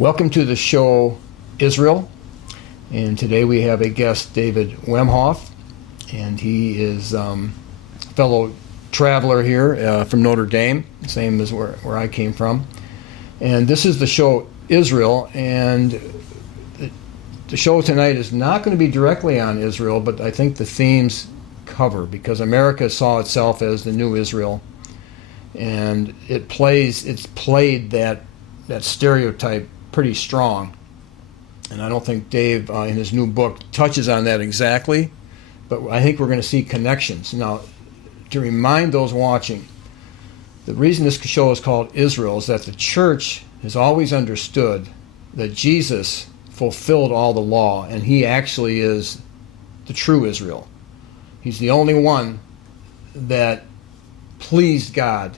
Welcome to the show, Israel. And today we have a guest, David Wemhoff, and he is a fellow traveler here from Notre Dame, same as where I came from. And this is the show, Israel, and the show tonight is not going to be directly on Israel, but I think the themes cover, because America saw itself as the new Israel, and it's played that stereotype pretty strong. And I don't think Dave, in his new book, touches on that exactly, but I think we're going to see connections. Now, to remind those watching, the reason this show is called Israel is that the church has always understood that Jesus fulfilled all the law, and he actually is the true Israel. He's the only one that pleased God,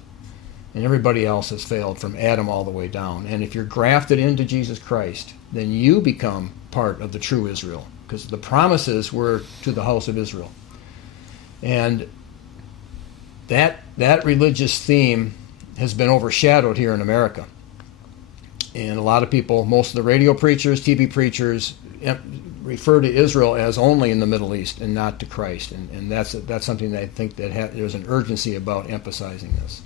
and everybody else has failed from Adam all the way down. And if you're grafted into Jesus Christ, then you become part of the true Israel, because the promises were to the house of Israel. And that religious theme has been overshadowed here in America. And a lot of people, most of the radio preachers, TV preachers, refer to Israel as only in the Middle East and not to Christ. And that's something that I think that there's an urgency about emphasizing this.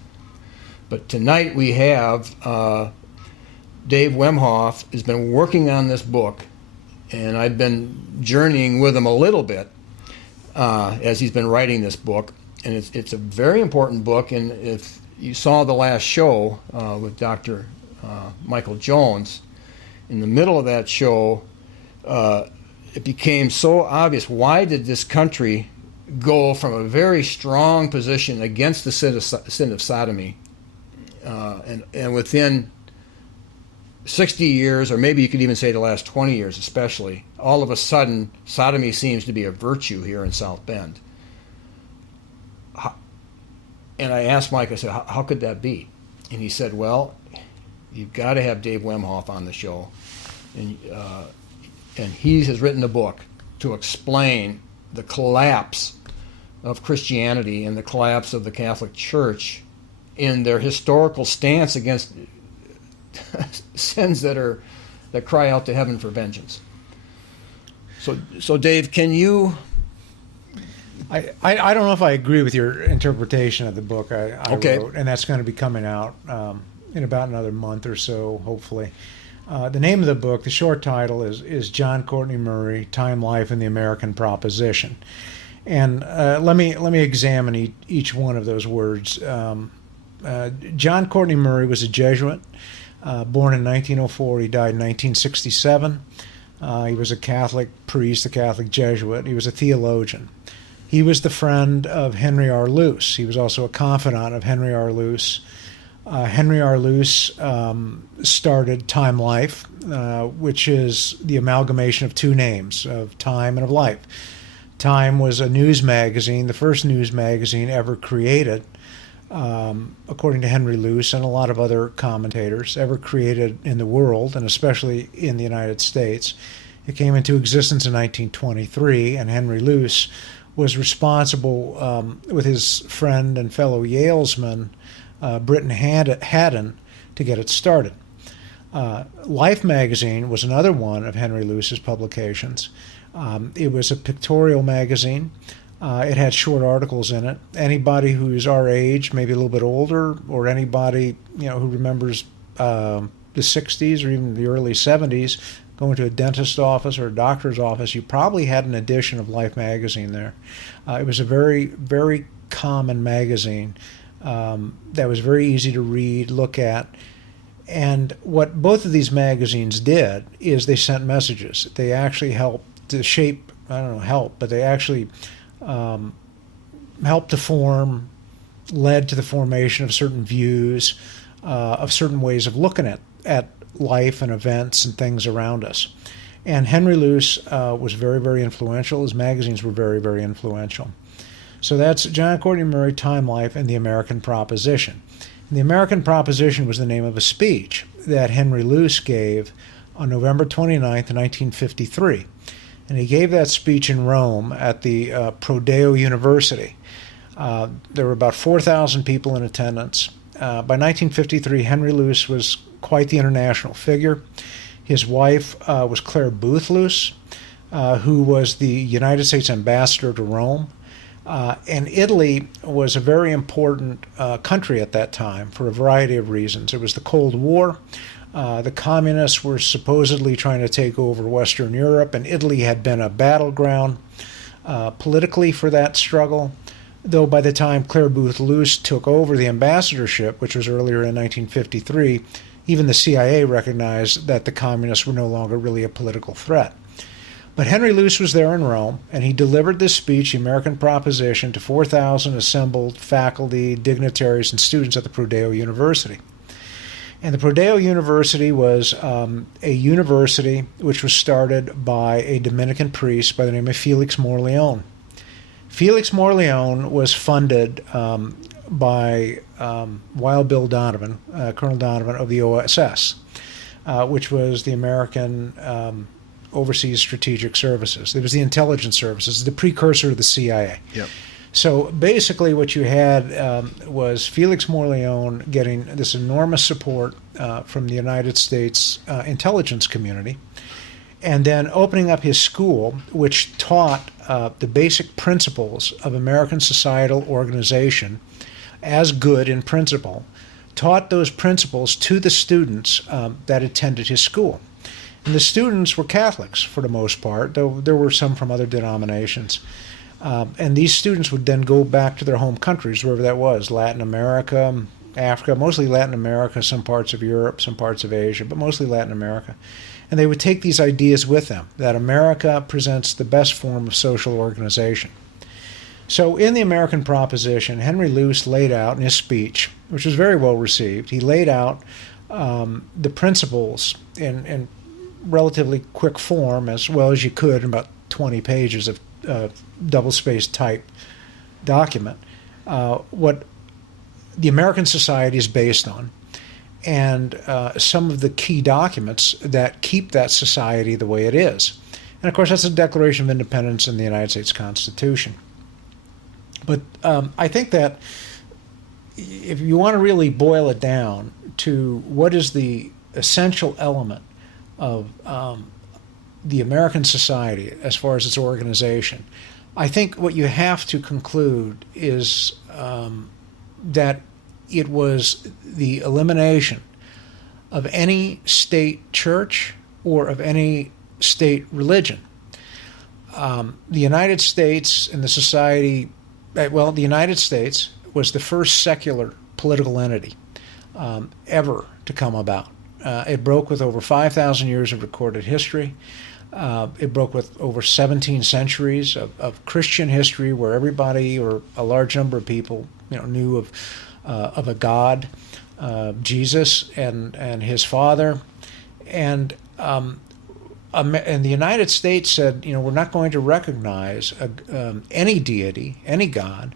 But tonight we have Dave Wemhoff has been working on this book, and I've been journeying with him a little bit as he's been writing this book. And it's a very important book, and if you saw the last show with Dr. Michael Jones, in the middle of that show, it became so obvious. Why did this country go from a very strong position against the sin of sodomy, and within 60 years, or maybe you could even say the last 20 years especially, all of a sudden sodomy seems to be a virtue here in South Bend? And I asked Mike, I said, how could that be? And he said, well, you've got to have Dave Wemhoff on the show. And he has written a book to explain the collapse of Christianity and the collapse of the Catholic Church in their historical stance against sins that cry out to heaven for vengeance. So Dave, can you... I don't know if I agree with your interpretation of the book I Okay. wrote, and that's going to be coming out in about another month or so, hopefully. The name of the book, the short title, is John Courtney Murray, Time, Life, and the American Proposition. And let me examine each one of those words. John Courtney Murray was a Jesuit, born in 1904. He died in 1967. He was a Catholic priest, a Catholic Jesuit. He was a theologian. He was the friend of Henry R. Luce. He was also a confidant of Henry R. Luce. Henry R. Luce started Time, Life, which is the amalgamation of two names, of Time and of Life. Time was a news magazine, the first news magazine ever created, according to Henry Luce and a lot of other commentators, ever created in the world, and especially in the United States. It came into existence in 1923, and Henry Luce was responsible, with his friend and fellow Yalesman, Britton Haddon, to get it started. Life magazine was another one of Henry Luce's publications. It was a pictorial magazine. It had short articles in it. Anybody who's our age, maybe a little bit older, or anybody who remembers the 60s or even the early 70s, going to a dentist's office or a doctor's office, you probably had an edition of Life magazine there. It was a very, very common magazine that was very easy to read, look at. And what both of these magazines did is they sent messages. They actually helped to shape, but they actually helped to form, led to the formation of certain views, of certain ways of looking at life and events and things around us. And Henry Luce was very, very influential. His magazines were very, very influential. So that's John Courtney Murray, Time, Life, and the American Proposition. And the American Proposition was the name of a speech that Henry Luce gave on November 29th, 1953. And he gave that speech in Rome at the Prodeo University. There were about 4,000 people in attendance. By 1953, Henry Luce was quite the international figure. His wife was Claire Booth Luce, who was the United States ambassador to Rome. And Italy was a very important country at that time for a variety of reasons. It was the Cold War. The communists were supposedly trying to take over Western Europe, and Italy had been a battleground politically for that struggle. Though by the time Claire Booth Luce took over the ambassadorship, which was earlier in 1953, even the CIA recognized that the communists were no longer really a political threat. But Henry Luce was there in Rome, and he delivered this speech, The American Proposition, to 4,000 assembled faculty, dignitaries, and students at the Prodeo University. And the Prodeo University was a university which was started by a Dominican priest by the name of Felix Morleone. Felix Morleone was funded by Wild Bill Donovan, Colonel Donovan of the OSS, which was the American Overseas Strategic Services. It was the intelligence services, the precursor to the CIA. Yep. So basically what you had was Felix Morleone getting this enormous support from the United States intelligence community, and then opening up his school, which taught the basic principles of American societal organization as good in principle, taught those principles to the students that attended his school. And the students were Catholics for the most part, though there were some from other denominations. And these students would then go back to their home countries, wherever that was, Latin America, Africa, mostly Latin America, some parts of Europe, some parts of Asia, but mostly Latin America. And they would take these ideas with them, that America presents the best form of social organization. So in the American Proposition, Henry Luce laid out in his speech, which was very well received, he laid out the principles in relatively quick form, as well as you could, in about 20 pages of double-spaced type document, what the American society is based on, and some of the key documents that keep that society the way it is. And of course, that's the Declaration of Independence and the United States Constitution. But I think that if you want to really boil it down to what is the essential element of the American society as far as its organization, I think what you have to conclude is that it was the elimination of any state church or of any state religion. The United States and the society, well, the United States was the first secular political entity ever to come about. It broke with over 5,000 years of recorded history. It broke with over 17 centuries of Christian history, where everybody, or a large number of people, knew of a God, Jesus and his Father, and the United States said, we're not going to recognize any deity, any God,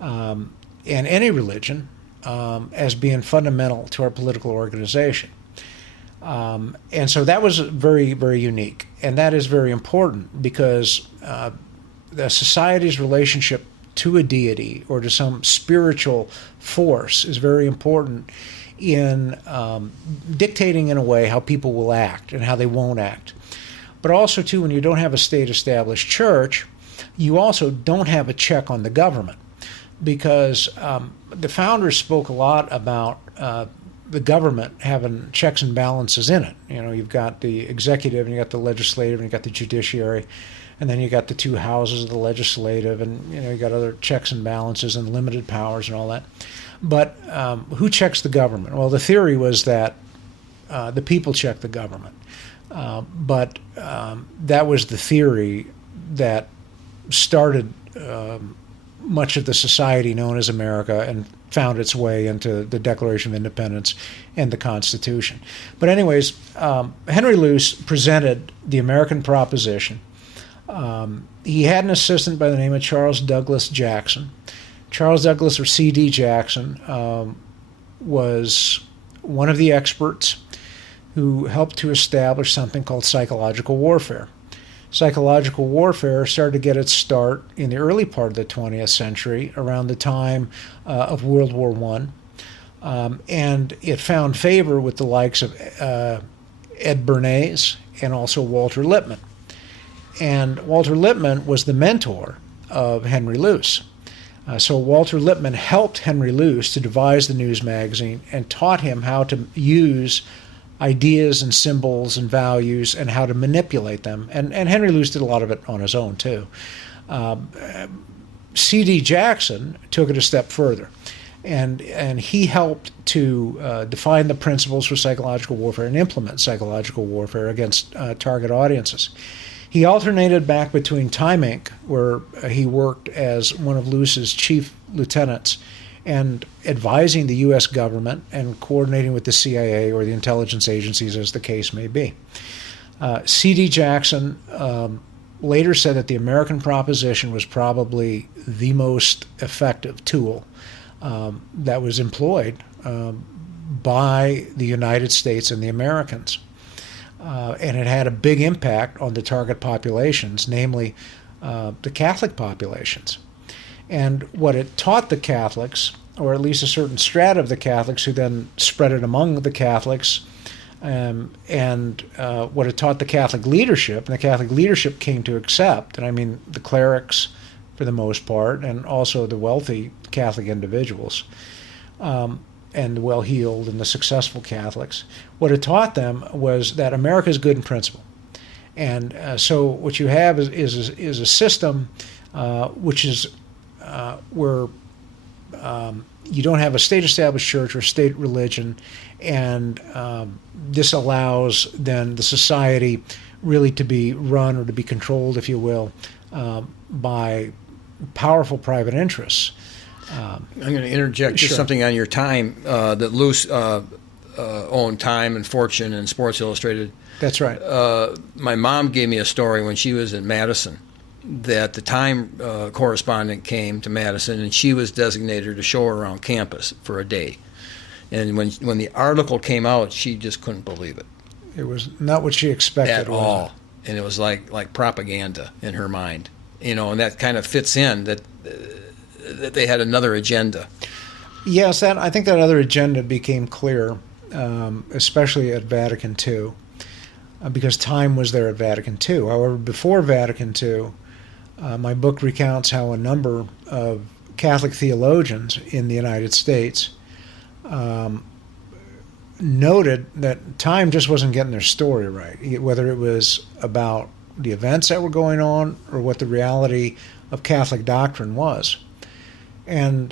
and any religion as being fundamental to our political organization. And so that was very, very unique. And that is very important because the society's relationship to a deity or to some spiritual force is very important in dictating in a way how people will act and how they won't act. But also, too, when you don't have a state-established church, you also don't have a check on the government, because the founders spoke a lot about the government having checks and balances in it. You've got the executive, and you've got the legislative, and you've got the judiciary, and then you've got the two houses of the legislative, and you've got other checks and balances and limited powers and all that. But who checks the government? Well, the theory was that the people check the government. But that was the theory that started much of the society known as America and found its way into the Declaration of Independence and the Constitution. But anyways, Henry Luce presented the American Proposition. He had an assistant by the name of Charles Douglas Jackson. Charles Douglas, or C.D. Jackson, was one of the experts who helped to establish something called psychological warfare. Psychological warfare started to get its start in the early part of the 20th century, around the time of World War And it found favor with the likes of Ed Bernays and also Walter Lippmann. And Walter Lippmann was the mentor of Henry Luce. So Walter Lippmann helped Henry Luce to devise the news magazine and taught him how to use ideas and symbols and values and how to manipulate them. And Henry Luce did a lot of it on his own, too. C.D. Jackson took it a step further. And he helped to define the principles for psychological warfare and implement psychological warfare against target audiences. He alternated back between Time Inc., where he worked as one of Luce's chief lieutenants, and advising the U.S. government and coordinating with the CIA or the intelligence agencies, as the case may be. C.D. Jackson later said that the American proposition was probably the most effective tool that was employed by the United States and the Americans. And it had a big impact on the target populations, namely the Catholic populations. And what it taught the Catholics, or at least a certain strata of the Catholics, who then spread it among the Catholics, and what it taught the Catholic leadership, and the Catholic leadership came to accept, and I mean the clerics for the most part, and also the wealthy Catholic individuals, and the well-heeled and the successful Catholics. What it taught them was that America is good in principle. And so what you have is a system which is where you don't have a state-established church or state religion, and this allows then the society really to be run or to be controlled, if you will, by powerful private interests. I'm going to interject just something on your Time, that Luce owned Time and Fortune and Sports Illustrated. That's right. My mom gave me a story when she was in Madison that the Time correspondent came to Madison, and she was designated to show her around campus for a day. And when the article came out, she just couldn't believe it. It was not what she expected at all, and it was like propaganda in her mind, and that kind of fits in that they had another agenda. Yes, I think that other agenda became clear, especially at Vatican II, because Time was there at Vatican II. However, before Vatican II, my book recounts how a number of Catholic theologians in the United States noted that Time just wasn't getting their story right, whether it was about the events that were going on or what the reality of Catholic doctrine was. And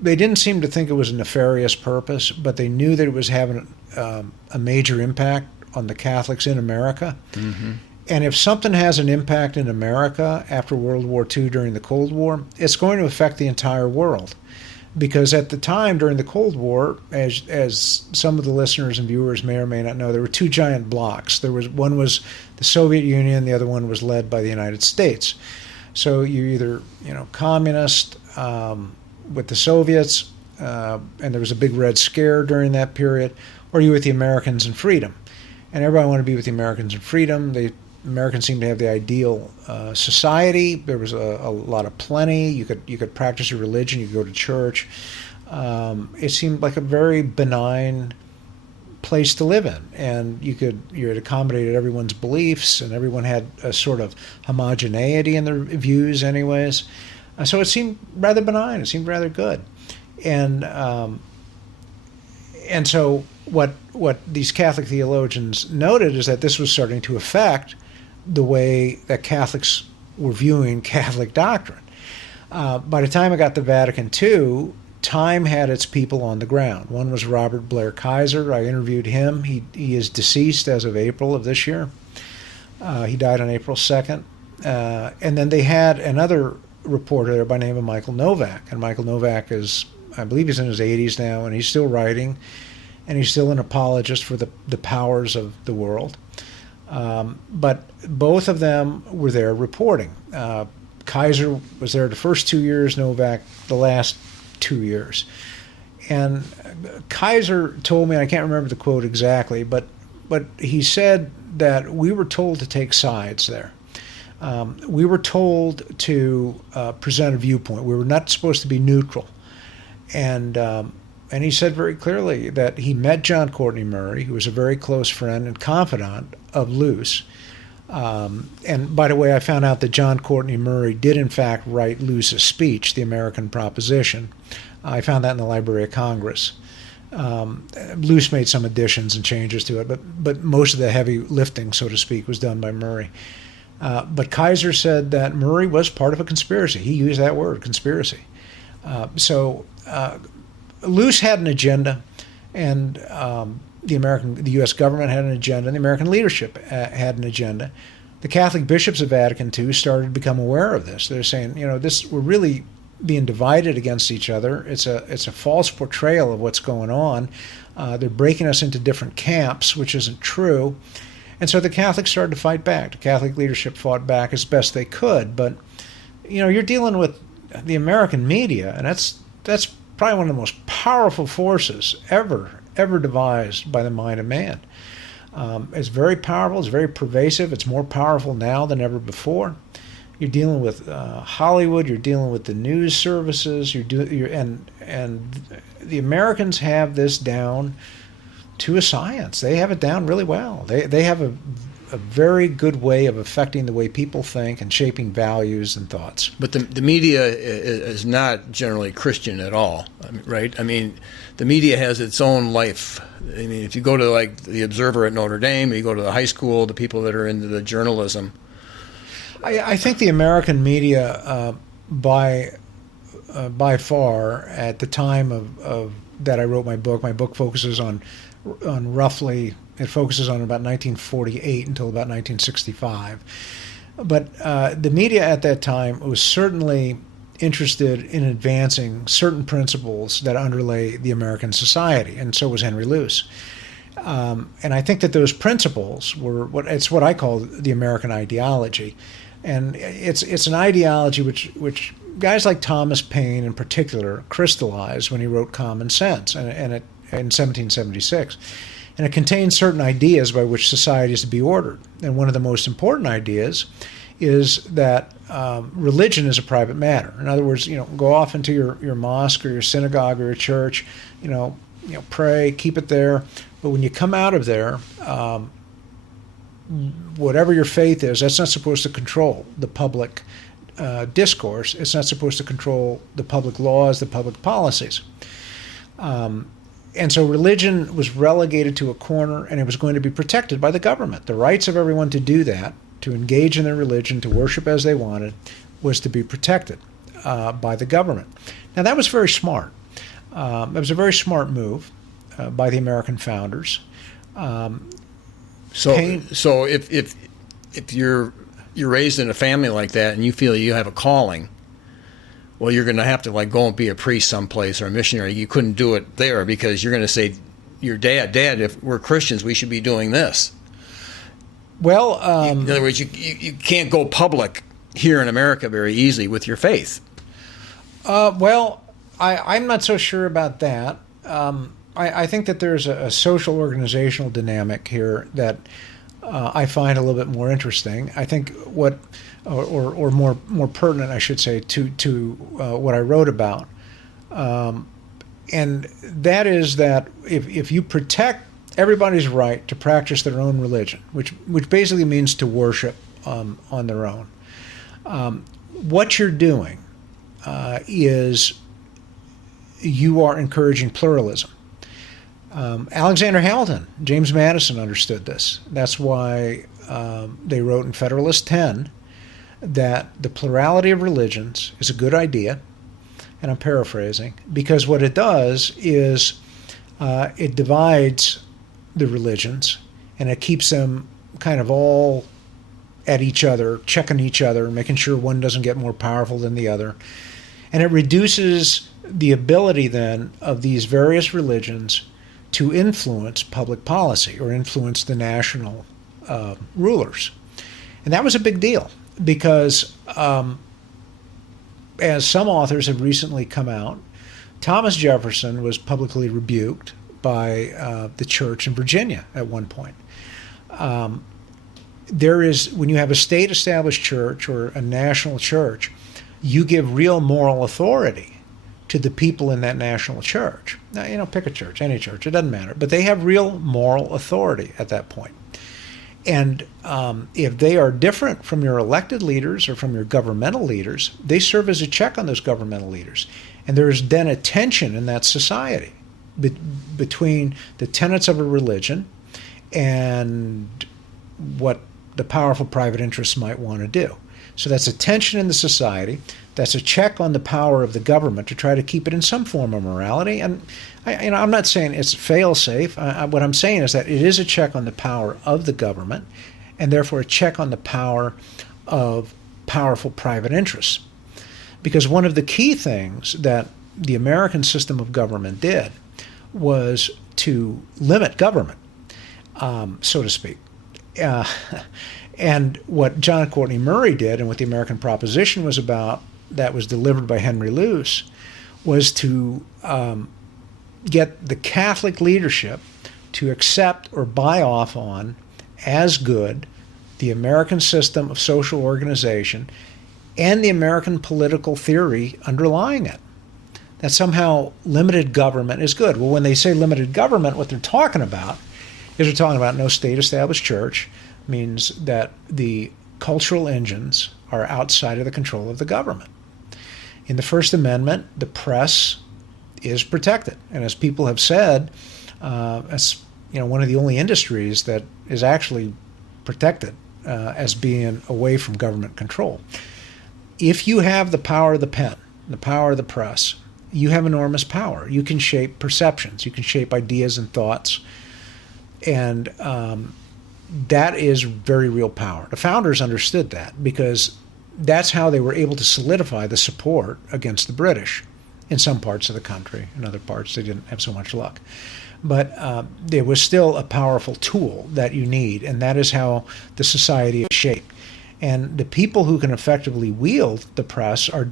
they didn't seem to think it was a nefarious purpose, but they knew that it was having a major impact on the Catholics in America. Mm-hmm. And if something has an impact in America after World War II during the Cold War, it's going to affect the entire world. Because at the time, during the Cold War, as some of the listeners and viewers may or may not know, there were two giant blocs. One was the Soviet Union, the other one was led by the United States. So you either, communist with the Soviets, and there was a big Red Scare during that period, or you with the Americans and freedom. And everybody wanted to be with the Americans and freedom. The Americans seemed to have the ideal society. There was a lot of plenty. You could practice your religion. You could go to church. It seemed like a very benign place to live in, and you had accommodated everyone's beliefs, and everyone had a sort of homogeneity in their views, anyways. So it seemed rather benign. It seemed rather good, and so what these Catholic theologians noted is that this was starting to affect the way that Catholics were viewing Catholic doctrine. By the time I got to Vatican II, Time had its people on the ground. One was Robert Blair Kaiser. I interviewed him. He is deceased as of April of this year. He died on April 2nd. And then they had another reporter there by the name of Michael Novak. And Michael Novak is, I believe he's in his 80s now, and he's still writing. And he's still an apologist for the powers of the world. But both of them were there reporting. Kaiser was there the first 2 years, Novak the last 2 years. And Kaiser told me, I can't remember the quote exactly, but he said that we were told to take sides there. We were told to present a viewpoint. We were not supposed to be neutral. And And he said very clearly that he met John Courtney Murray, who was a very close friend and confidant of Luce. And by the way, I found out that John Courtney Murray did in fact write Luce's speech, The American Proposition. I found that in the Library of Congress. Luce made some additions and changes to it, but most of the heavy lifting, so to speak, was done by Murray. But Kaiser said that Murray was part of a conspiracy. He used that word, conspiracy. So Luce had an agenda, and the U.S. government had an agenda, and the American leadership had an agenda. The Catholic bishops of Vatican II started to become aware of this. They're saying, we're really being divided against each other. It's a false portrayal of what's going on. They're breaking us into different camps, which isn't true. And so the Catholics started to fight back. The Catholic leadership fought back as best they could. But, you're dealing with the American media, and that's probably one of the most powerful forces ever devised by the mind of man. It's very powerful. It's very pervasive. It's more powerful now than ever before. You're dealing with Hollywood. You're dealing with the news services. And the Americans have this down to a science. They have it down really well. They have a very good way of affecting the way people think and shaping values and thoughts. But the media is not generally Christian at all, right? I mean, the media has its own life. I mean, if you go to like the Observer at Notre Dame, or you go to the high school, the people that are into the journalism. I think the American media, by far, at the time of that I wrote my book focuses on roughly. It focuses on about 1948 until about 1965. But the media at that time was certainly interested in advancing certain principles that underlay the American society, and so was Henry Luce. And I think that those principles were what I call the American ideology. And it's an ideology which guys like Thomas Paine in particular crystallized when he wrote Common Sense in 1776. And it contains certain ideas by which society is to be ordered. And one of the most important ideas is that religion is a private matter. In other words, go off into your mosque or your synagogue or your church, pray, keep it there. But when you come out of there, whatever your faith is, that's not supposed to control the public discourse. It's not supposed to control the public laws, the public policies. And so religion was relegated to a corner, and it was going to be protected by the government. The rights of everyone to do that, to engage in their religion, to worship as they wanted, was to be protected by the government. Now, that was very smart. It was a very smart move by the American founders. So if you're raised in a family like that and you feel you have a calling, well, you're going to have to go and be a priest someplace or a missionary. You couldn't do it there because you're going to say, your dad, if we're Christians, we should be doing this. Well, in other words, you can't go public here in America very easily with your faith. Well, I'm not so sure about that. I think that there's a social organizational dynamic here that I find a little bit more interesting. I think or more pertinent, I should say, to what I wrote about, and that is that if you protect everybody's right to practice their own religion, which basically means to worship on their own, what you're doing is you are encouraging pluralism. Alexander Hamilton, James Madison understood this. That's why they wrote in Federalist 10 that the plurality of religions is a good idea, and I'm paraphrasing, because what it does is it divides the religions, and it keeps them kind of all at each other, checking each other, making sure one doesn't get more powerful than the other. And it reduces the ability then of these various religions to influence public policy or influence the national rulers. And that was a big deal because, as some authors have recently come out, Thomas Jefferson was publicly rebuked by the church in Virginia at one point. When you have a state-established church or a national church, you give real moral authority to the people in that national church. Now, pick a church, any church, it doesn't matter. But they have real moral authority at that point. And if they are different from your elected leaders or from your governmental leaders, they serve as a check on those governmental leaders. And there is then a tension in that society between the tenets of a religion and what the powerful private interests might want to do. So that's a tension in the society. That's a check on the power of the government to try to keep it in some form of morality. And I'm not saying it's fail-safe. What I'm saying is that it is a check on the power of the government, and therefore a check on the power of powerful private interests. Because one of the key things that the American system of government did was to limit government, so to speak. And what John Courtney Murray did, and what the American Proposition was about, that was delivered by Henry Luce, was to get the Catholic leadership to accept or buy off on as good the American system of social organization and the American political theory underlying it. That somehow limited government is good. Well, when they say limited government, what they're talking about is they're talking about no state-established church, means that the cultural engines are outside of the control of the government. In the First Amendment, the press is protected, and as people have said, as one of the only industries that is actually protected as being away from government control. If you have the power of the pen, the power of the press, you have enormous power. You can shape perceptions, you can shape ideas and thoughts, and that is very real power. The founders understood that because that's how they were able to solidify the support against the British in some parts of the country. In other parts, they didn't have so much luck. But it was still a powerful tool that you need, and that is how the society is shaped. And the people who can effectively wield the press are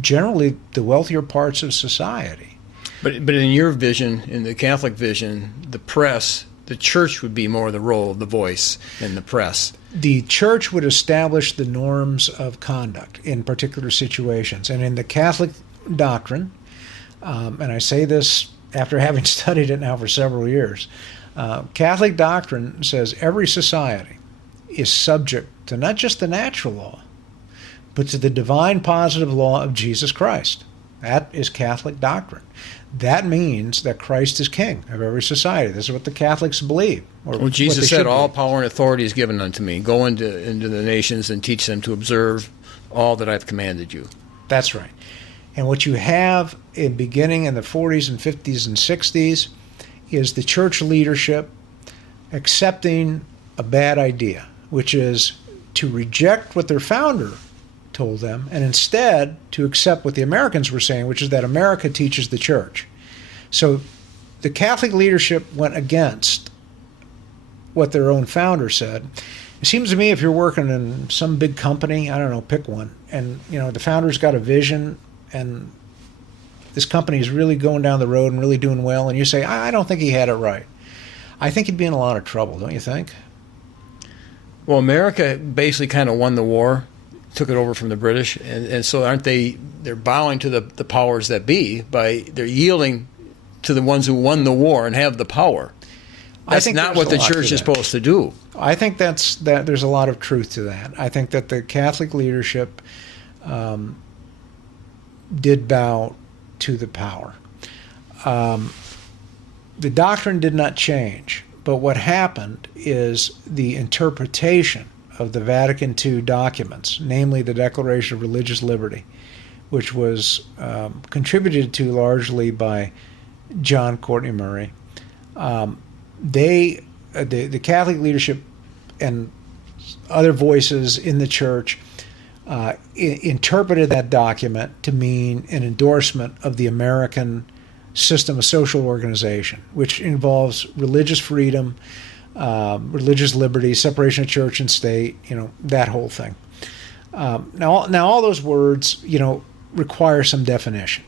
generally the wealthier parts of society. But in your vision, in the Catholic vision, the press, the church would be more the role of the voice than the press. The church would establish the norms of conduct in particular situations. And in the Catholic doctrine, and I say this after having studied it now for several years, Catholic doctrine says every society is subject to not just the natural law, but to the divine positive law of Jesus Christ. That is Catholic doctrine. That means that Christ is king of every society. This is what the Catholics believe. Well, Jesus said, all power and authority is given unto me. Go into the nations and teach them to observe all that I've commanded you. That's right. And what you have beginning in the 40s and 50s and 60s is the church leadership accepting a bad idea, which is to reject what their founder told them, and instead to accept what the Americans were saying, which is that America teaches the church. So the Catholic leadership went against what their own founder said. It seems to me if you're working in some big company, I don't know, pick one, and the founder's got a vision, and this company is really going down the road and really doing well, and you say, I don't think he had it right. I think he'd be in a lot of trouble, don't you think? Well, America basically kind of won the war, took it over from the British, and so they're bowing to the powers that be they're yielding to the ones who won the war and have the power. That's not what the church is supposed to do. I think that there's a lot of truth to that. I think that the Catholic leadership did bow to the power. The doctrine did not change, but what happened is the interpretation of the Vatican II documents, namely the Declaration of Religious Liberty, which was contributed to largely by John Courtney Murray. The Catholic leadership and other voices in the church interpreted that document to mean an endorsement of the American system of social organization, which involves religious freedom, religious liberty, separation of church and state, that whole thing. Now all those words, require some definition.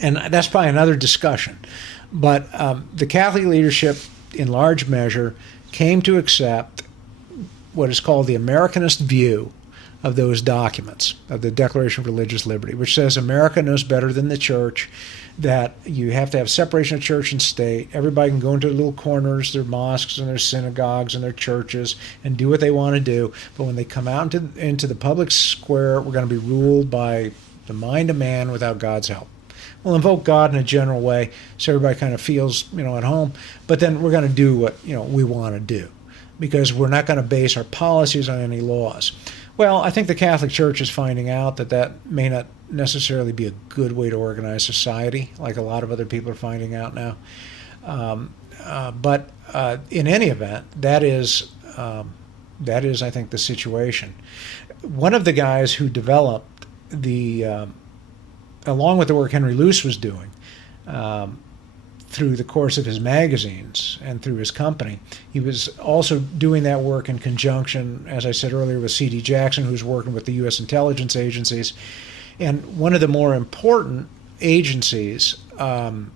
And that's probably another discussion. But the Catholic leadership, in large measure, came to accept what is called the Americanist view of those documents, of the Declaration of Religious Liberty, which says America knows better than the church, that you have to have separation of church and state. Everybody can go into their little corners, their mosques and their synagogues and their churches, and do what they want to do. But when they come out into the public square, we're going to be ruled by the mind of man without God's help. We'll invoke God in a general way so everybody kind of feels, at home. But then we're going to do what, we want to do, because we're not going to base our policies on any laws. Well, I think the Catholic Church is finding out that may not necessarily be a good way to organize society, like a lot of other people are finding out now. But in any event, that is, I think, the situation. One of the guys who developed along with the work Henry Luce was doing, through the course of his magazines and through his company, he was also doing that work in conjunction, as I said earlier, with C.D. Jackson, who's working with the U.S. intelligence agencies. And one of the more important agencies in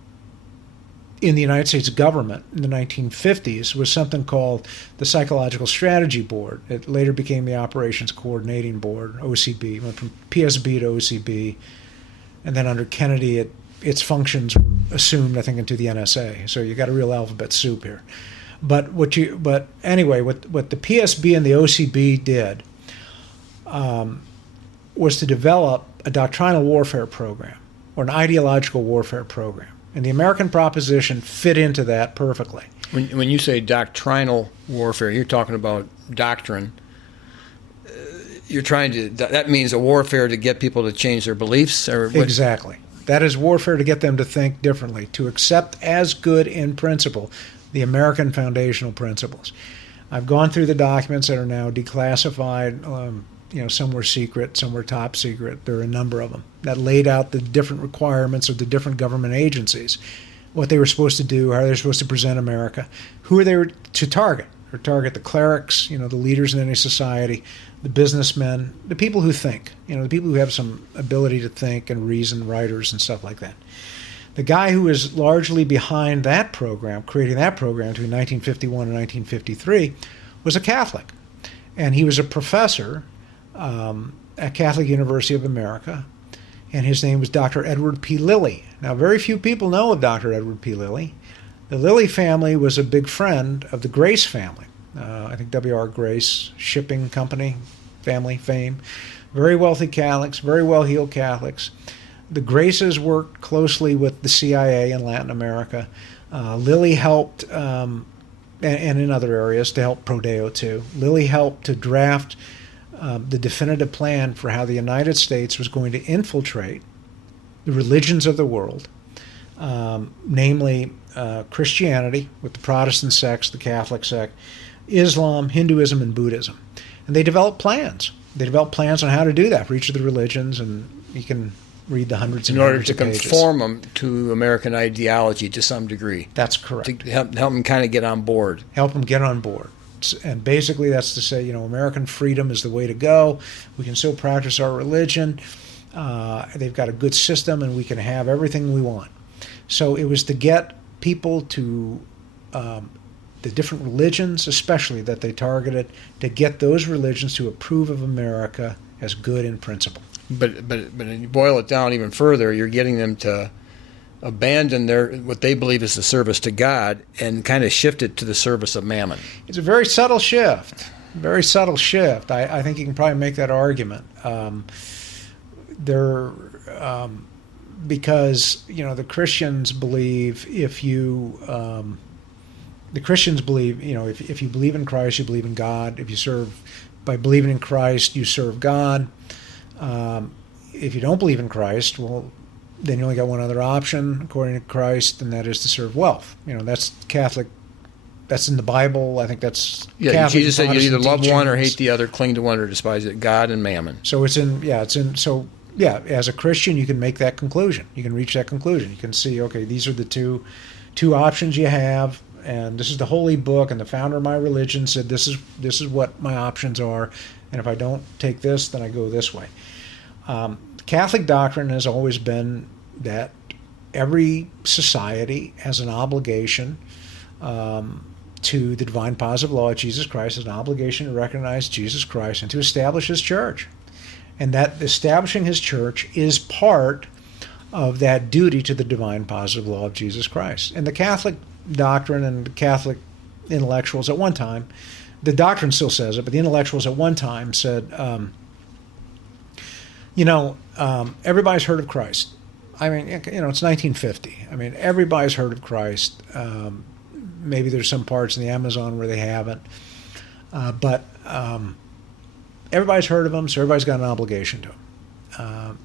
the United States government in the 1950s was something called the Psychological Strategy Board. It later became the Operations Coordinating Board, OCB. It went from PSB to OCB, and then under Kennedy, its functions were assumed, I think, into the NSA. So you got a real alphabet soup here. But anyway, what the PSB and the OCB did was to develop a doctrinal warfare program, or an ideological warfare program. And the American proposition fit into that perfectly. When you say doctrinal warfare, you're talking about doctrine. That means a warfare to get people to change their beliefs? Or what? Exactly. That is warfare to get them to think differently, to accept as good in principle the American foundational principles. I've gone through the documents that are now declassified. Some were secret, some were top secret. There are a number of them that laid out the different requirements of the different government agencies, what they were supposed to do, how they were supposed to present America, who they were to target. Or target the clerics, the leaders in any society, the businessmen, the people who think, the people who have some ability to think and reason, writers and stuff like that. The guy who was largely behind that program, creating that program between 1951 and 1953, was a Catholic. And he was a professor at Catholic University of America, and his name was Dr. Edward P. Lilly. Now, very few people know of Dr. Edward P. Lilly. The Lilly family was a big friend of the Grace family. I think W.R. Grace shipping company, family fame. Very wealthy Catholics, very well-heeled Catholics. The Graces worked closely with the CIA in Latin America. Lilly helped, and in other areas, to help Prodeo too. Lilly helped to draft the definitive plan for how the United States was going to infiltrate the religions of the world, namely Christianity with the Protestant sects, the Catholic sect, Islam, Hinduism, and Buddhism. And they developed plans. They developed plans on how to do that for each of the religions, and you can read the hundreds and hundreds of pages. In order to conform them to American ideology to some degree. That's correct. To help them kind of get on board. Help them get on board. And basically that's to say, American freedom is the way to go. We can still practice our religion. They've got a good system, and we can have everything we want. So it was to get people to the different religions, especially that they targeted, to get those religions to approve of America as good in principle. But you boil it down even further, you're getting them to abandon what they believe is the service to God and kind of shift it to the service of mammon. It's a very subtle shift. Very subtle shift. I think you can probably make that argument. Because the Christians believe if you believe in Christ, you believe in God. If you serve by believing in Christ, you serve God. If you don't believe in Christ, well, then you only got one other option according to Christ, and that is to serve wealth. That's Catholic. That's in the Bible. I think that's Catholic. Jesus said you either love teachings. one or hate the other, cling to one or despise it. God and mammon. So as a Christian, you can make that conclusion. You can reach that conclusion. You can see, okay, these are the two options you have, and this is the holy book, and the founder of my religion said this is what my options are, and if I don't take this, then I go this way. Catholic doctrine has always been that every society has an obligation to the divine positive law of Jesus Christ as an obligation to recognize Jesus Christ and to establish his church. And that establishing his church is part of that duty to the divine positive law of Jesus Christ. And the Catholic doctrine and the Catholic intellectuals at one time, the doctrine still says it, but the intellectuals at one time said, everybody's heard of Christ. I mean, it's 1950. I mean, everybody's heard of Christ. Maybe there's some parts in the Amazon where they haven't. But everybody's heard of him, so everybody's got an obligation to him.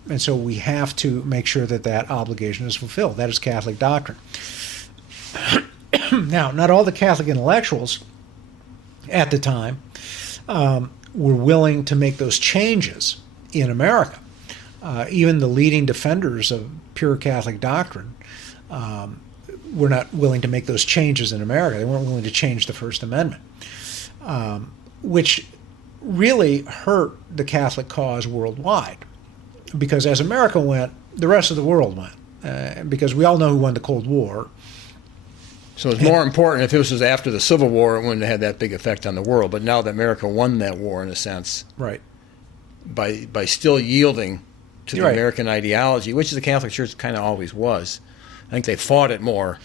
And so we have to make sure that that obligation is fulfilled. That is Catholic doctrine. Now, not all the Catholic intellectuals at the time were willing to make those changes in America. Even the leading defenders of pure Catholic doctrine were not willing to make those changes in America. They weren't willing to change the First Amendment, which really hurt the Catholic cause worldwide. Because as America went, the rest of the world went. Because we all know who won the Cold War. So it's more important if this was after the Civil War, it wouldn't have had that big effect on the world. But now that America won that war, in a sense, right, by still yielding to the American ideology, which the Catholic Church kind of always was. I think they fought it more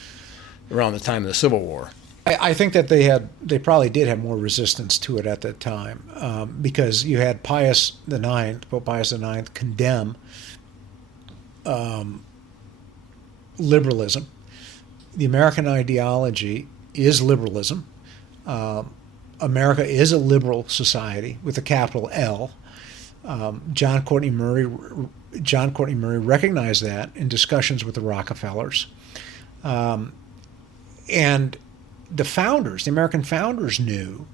around the time of the Civil War. I think that they probably did have more resistance to it at that time because you had Pope Pius IX condemn liberalism. The American ideology is liberalism. America is a liberal society with a capital L. John Courtney Murray recognized that in discussions with the Rockefellers. And the American founders knew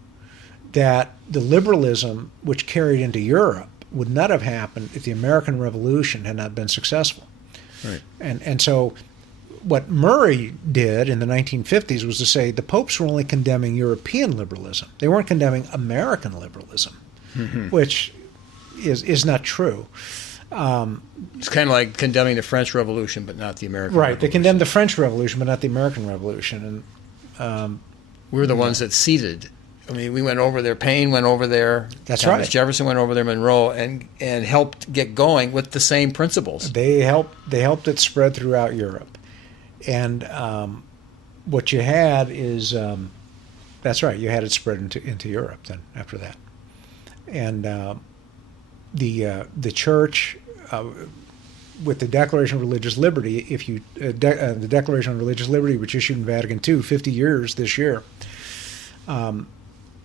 that the liberalism which carried into Europe would not have happened if the American Revolution had not been successful. Right. And so what Murray did in the 1950s was to say the popes were only condemning European liberalism. They weren't condemning American liberalism, which is not true. It's kind of like condemning the French Revolution, but not the American Revolution. Right. They condemned the French Revolution, but not the American Revolution. And we were the ones that ceded. I mean, we went over there. Paine went over there. That's Thomas right. Jefferson went over there. Monroe and helped get going with the same principles. They helped it spread throughout Europe. And what you had is that's right. You had it spread into Europe then after that. And the church, with the Declaration of Religious Liberty, the Declaration of Religious Liberty, which issued in Vatican II, 50 years this year,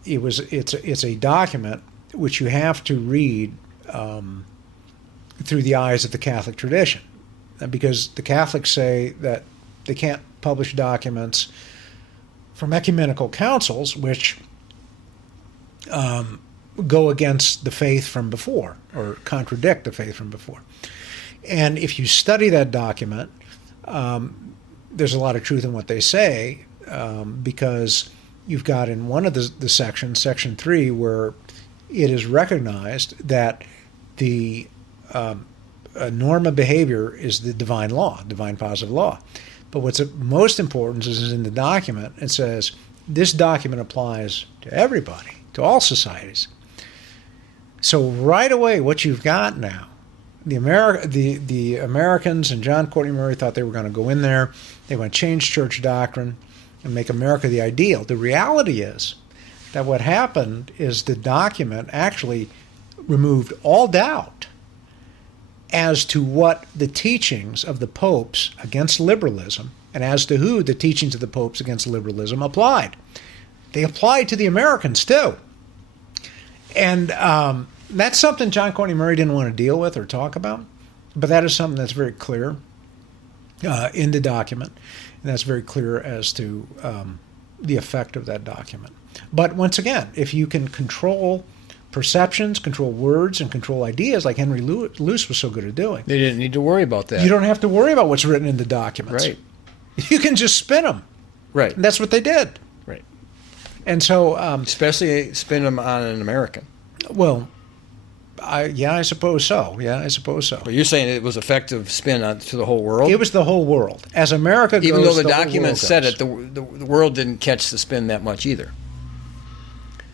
it's a document which you have to read through the eyes of the Catholic tradition, because the Catholics say that they can't publish documents from ecumenical councils which go against the faith from before or contradict the faith from before. And if you study that document, there's a lot of truth in what they say, because you've got in one of the sections, Section 3, where it is recognized that the norm of behavior is the divine law, divine positive law. But what's most important is in the document, it says, this document applies to everybody, to all societies. So right away, what you've got now, the Americans and John Courtney Murray thought they were going to go in there, they want to change church doctrine and make America the ideal. The reality is that what happened is the document actually removed all doubt as to what the teachings of the popes against liberalism and as to who the teachings of the popes against liberalism applied. They applied to the Americans too. And that's something John Courtney Murray didn't want to deal with or talk about, but that is something that's very clear in the document, and that's very clear as to the effect of that document. But once again, if you can control perceptions, control words, and control ideas like Henry Luce was so good at doing, They didn't need to worry about that. you don't have to worry about what's written in the documents. Right. You can just spin them. Right. And that's what they did. Right. And so... Especially spin them on an American. well, Yeah, I suppose so. Yeah, I suppose so. But you're saying it was effective spin to the whole world? It was the whole world. As America goes, even though the whole document world said goes. it, the world didn't catch the spin that much either.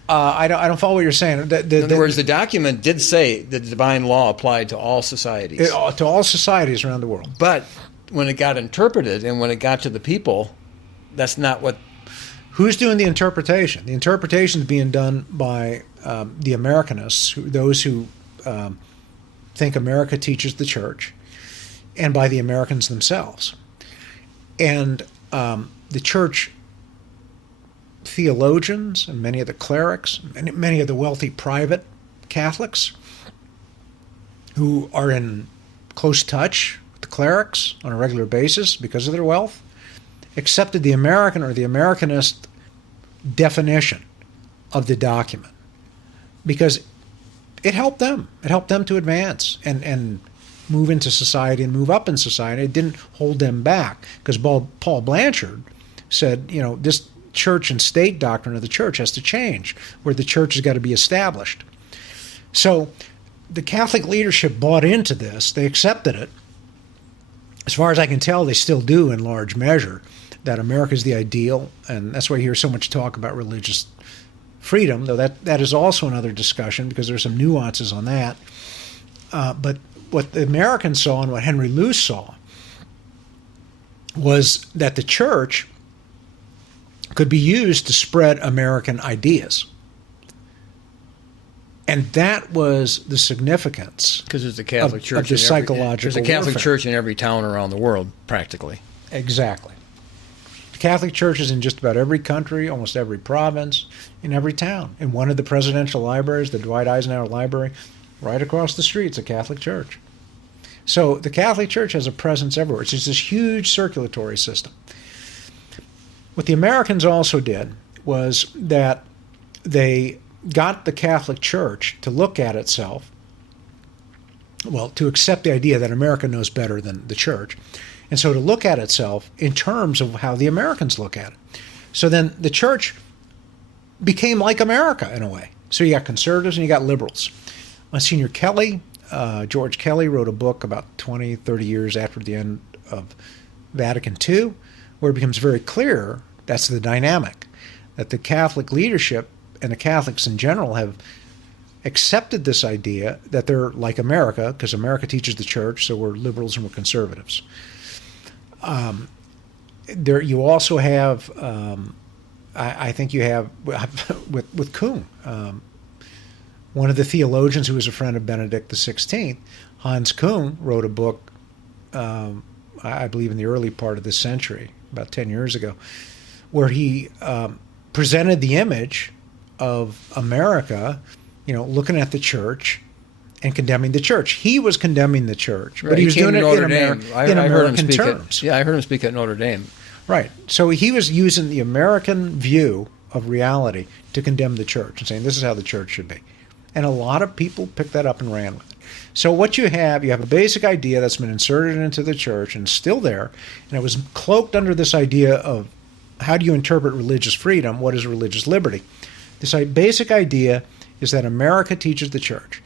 I don't follow what you're saying. In other words, the document did say that the divine law applied to all societies. To all societies around the world. But when it got interpreted and when it got to the people, that's not what... Who's doing the interpretation? The interpretation is being done by the Americanists, those who think America teaches the church, and by the Americans themselves. And the church theologians and many of the clerics, many of the wealthy private Catholics who are in close touch with the clerics on a regular basis because of their wealth, accepted the American or the Americanist definition of the document because it helped them. It helped them to advance and move into society and move up in society. It didn't hold them back because Paul Blanchard said, this church and state doctrine of the church has to change, where the church has got to be established. So the Catholic leadership bought into this. They accepted it. As far as I can tell, they still do in large measure, that America is the ideal, and that's why you hear so much talk about religious freedom, though that is also another discussion because there's some nuances on that. But what the Americans saw and what Henry Luce saw was that the church could be used to spread American ideas. And that was the significance because there's a Catholic church of the psychological there's a Catholic warfare. church in every town around the world, practically. Exactly. The Catholic Church is in just about every country, almost every province, in every town. In one of the presidential libraries, the Dwight Eisenhower Library, right across the street, it's a Catholic church. So the Catholic Church has a presence everywhere. It's just this huge circulatory system. What the Americans also did was that they got the Catholic Church to look at itself, to accept the idea that America knows better than the church, and so to look at itself in terms of how the Americans look at it. So then the church became like America in a way. So you got conservatives and you got liberals. Monsignor Kelly, George Kelly, wrote a book about 20, 30 years after the end of Vatican II, where it becomes very clear that's the dynamic, that the Catholic leadership and the Catholics in general have accepted this idea that they're like America, because America teaches the church, so we're liberals and we're conservatives. You also have, I think you have, with Kuhn, one of the theologians who was a friend of Benedict XVI, Hans Kuhn, wrote a book, I believe in the early part of this century, about 10 years ago, where he presented the image of America, looking at the church and condemning the church. He was condemning the church, but he was doing it in American terms. I heard him speak at Notre Dame. Right. So he was using the American view of reality to condemn the church and saying this is how the church should be. And a lot of people picked that up and ran with it. So what you have a basic idea that's been inserted into the church and still there, and it was cloaked under this idea of how do you interpret religious freedom? What is religious liberty? This basic idea is that America teaches the church.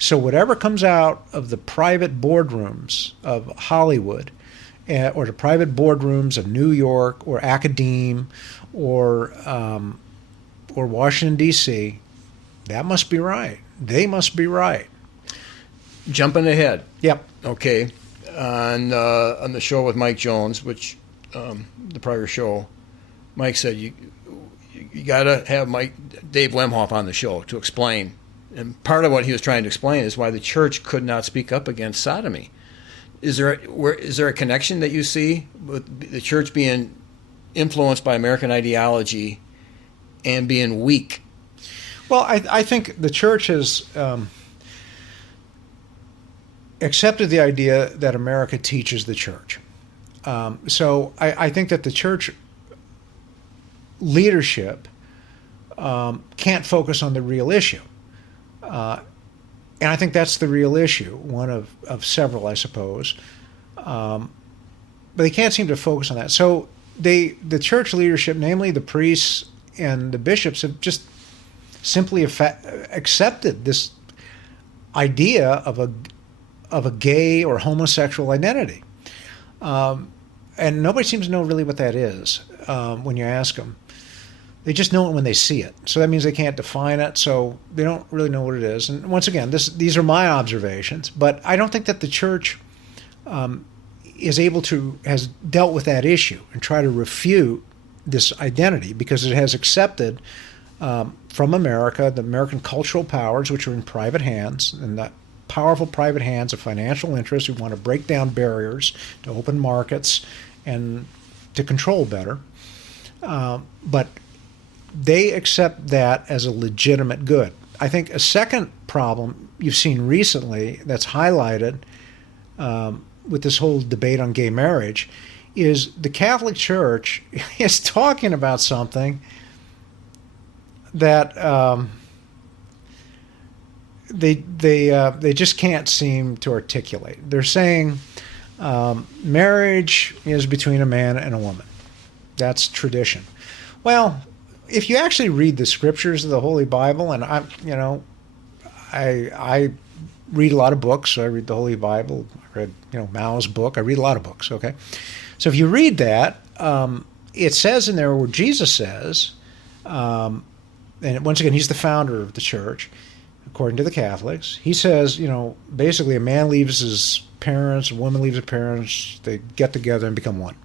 So whatever comes out of the private boardrooms of Hollywood, or the private boardrooms of New York, or Academe, or Washington, D.C., that must be right. They must be right. Jumping ahead. Yep. Okay. On the show with Mike Jones, which the prior show, Mike said you got to have Dave Wemhoff on the show to explain. And part of what he was trying to explain is why the church could not speak up against sodomy. Is there a connection that you see with the church being influenced by American ideology and being weak? Well, I think the church has accepted the idea that America teaches the church. So I think that the church leadership can't focus on the real issue. And I think that's the real issue, one of several, I suppose. But they can't seem to focus on that. So the church leadership, namely the priests and the bishops, have just simply accepted this idea of a gay or homosexual identity. And nobody seems to know really what that is when you ask them. They just know it when they see it. So that means they can't define it, so they don't really know what it is. And once again, these are my observations, but I don't think that the church has dealt with that issue and try to refute this identity, because it has accepted from America, the American cultural powers, which are in private hands, and that powerful private hands of financial interests who want to break down barriers to open markets and to control better. But they accept that as a legitimate good. I think a second problem you've seen recently that's highlighted with this whole debate on gay marriage is the Catholic Church is talking about something that they just can't seem to articulate. They're saying marriage is between a man and a woman. That's tradition. Well, if you actually read the scriptures of the Holy Bible, and I read a lot of books. So I read the Holy Bible. I read Mao's book. I read a lot of books. Okay, so if you read that, it says in there where Jesus says, and once again, he's the founder of the church, according to the Catholics. He says, basically, a man leaves his parents, a woman leaves her parents, they get together and become one.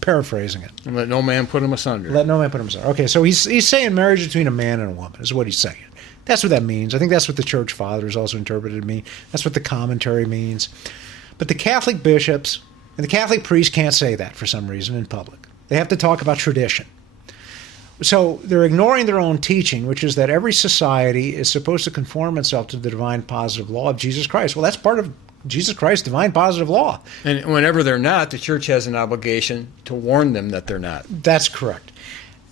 Paraphrasing it. And let no man put him asunder. Let no man put him asunder. Okay, so he's saying marriage between a man and a woman is what he's saying. That's what that means. I think that's what the church fathers also interpreted to mean. That's what the commentary means. But the Catholic bishops and the Catholic priests can't say that for some reason in public. They have to talk about tradition. So they're ignoring their own teaching, which is that every society is supposed to conform itself to the divine positive law of Jesus Christ. Well, that's part of Jesus Christ's divine positive law. And whenever they're not, the church has an obligation to warn them that they're not. That's correct.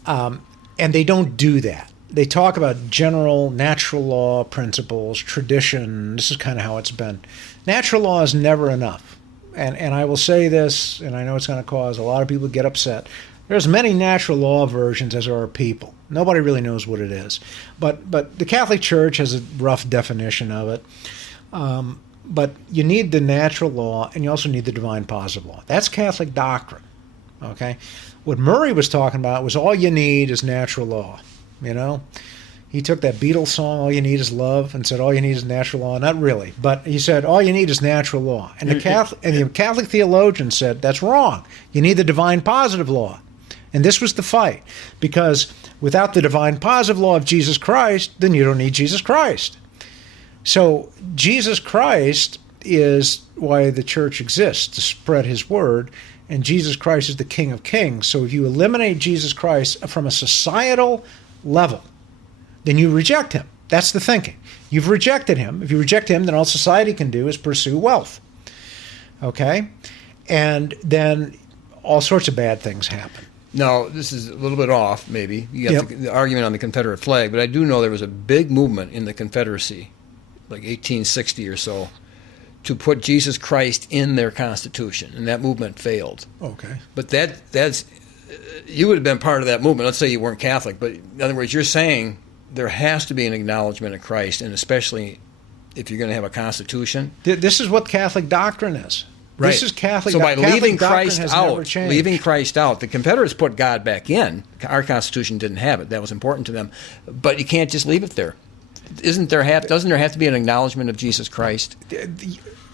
And they don't do that. They talk about general natural law principles, tradition. This is kind of how it's been. Natural law is never enough. And I will say this, and I know it's going to cause a lot of people to get upset. There's many natural law versions as there are people. Nobody really knows what it is. But the Catholic Church has a rough definition of it. But you need the natural law, and you also need the divine positive law. That's Catholic doctrine. Okay? What Murray was talking about was all you need is natural law. He took that Beatles song, All You Need Is Love, and said all you need is natural law. Not really, but he said all you need is natural law. And the Catholic theologian said that's wrong. You need the divine positive law. And this was the fight, because without the divine positive law of Jesus Christ, then you don't need Jesus Christ. So Jesus Christ is why the church exists, to spread his word, and Jesus Christ is the King of Kings. So if you eliminate Jesus Christ from a societal level, then you reject him. That's the thinking. You've rejected him. If you reject him, then all society can do is pursue wealth. Okay? And then all sorts of bad things happen. Now, this is a little bit off, maybe. You got the argument on the Confederate flag, but I do know there was a big movement in the Confederacy, like 1860 or so, to put Jesus Christ in their Constitution, and that movement failed. Okay. But that's you would have been part of that movement. Let's say you weren't Catholic, but in other words, you're saying there has to be an acknowledgement of Christ, and especially if you're going to have a Constitution. This is what Catholic doctrine is. Right. This is Catholic. So by leaving Christ out, the Confederates put God back in. Our Constitution didn't have it. That was important to them. But you can't just leave it there. Doesn't there have to be an acknowledgement of Jesus Christ?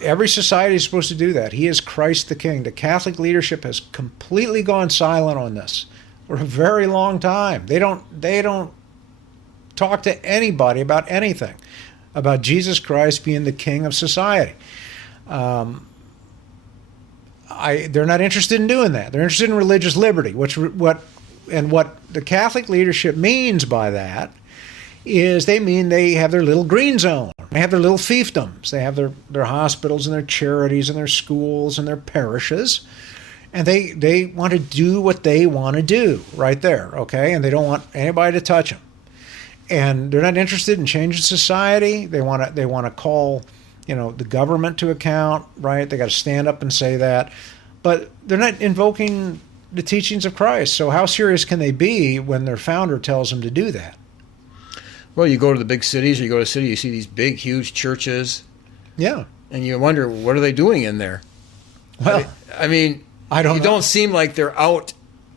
Every society is supposed to do that. He is Christ the King. The Catholic leadership has completely gone silent on this for a very long time. They don't talk to anybody about anything, about Jesus Christ being the King of society. They're not interested in doing that. They're interested in religious liberty. What the Catholic leadership means by that is they have their little green zone. They have their little fiefdoms. They have their hospitals and their charities and their schools and their parishes. And they want to do what they want to do right there, okay? And they don't want anybody to touch them. And they're not interested in changing society. They want to call the government to account, right? They got to stand up and say that. But they're not invoking the teachings of Christ. So how serious can they be when their founder tells them to do that? Well, you go to the big cities, or you go to a city, you see these big, huge churches, Yeah. and you wonder, what are they doing in there? Well, I mean, I don't you know. don't seem like they're out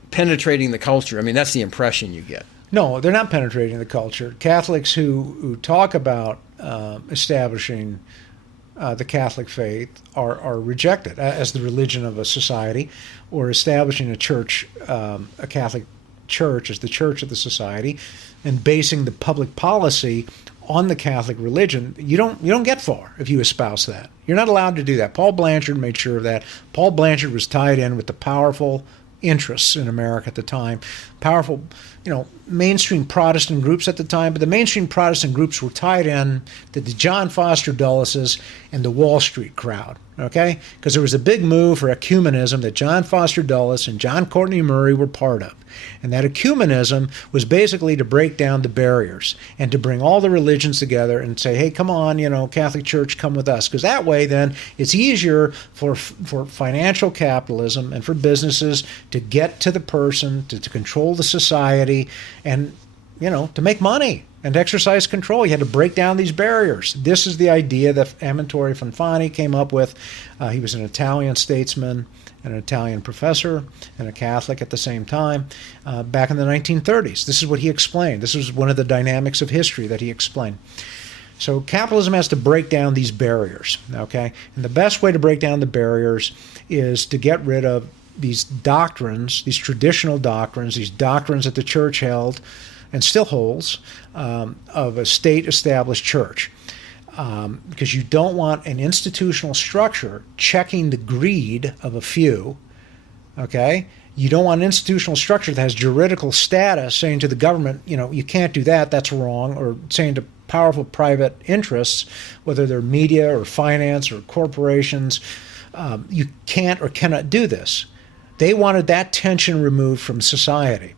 penetrating the culture. I mean, that's the impression you get. No, they're not penetrating the culture. Catholics who talk about establishing the Catholic faith are rejected as the religion of a society, or establishing a church, a Catholic church as the church of the society, and basing the public policy on the Catholic religion. You don't get far if you espouse that. You're not allowed to do that. Paul Blanchard made sure of that. Paul Blanchard was tied in with the powerful interests in America at the time, powerful, mainstream Protestant groups at the time, but the mainstream Protestant groups were tied in to the John Foster Dulleses and the Wall Street crowd, okay? Because there was a big move for ecumenism that John Foster Dulles and John Courtney Murray were part of. And that ecumenism was basically to break down the barriers and to bring all the religions together and say, hey, come on, Catholic Church, come with us. Because that way, then, it's easier for financial capitalism and for businesses to get to the person, to control the society, and, to make money and exercise control. You had to break down these barriers. This is the idea that Amintore Fanfani came up with. He was an Italian statesman, an Italian professor, and a Catholic at the same time, back in the 1930s. This is what he explained. This was one of the dynamics of history that he explained. So capitalism has to break down these barriers, okay? And the best way to break down the barriers is to get rid of these doctrines, these traditional doctrines, these doctrines that the church held and still holds, of a state-established church. Because you don't want an institutional structure checking the greed of a few, okay? You don't want an institutional structure that has juridical status saying to the government, you can't do that, that's wrong, or saying to powerful private interests, whether they're media or finance or corporations, you can't or cannot do this. They wanted that tension removed from society,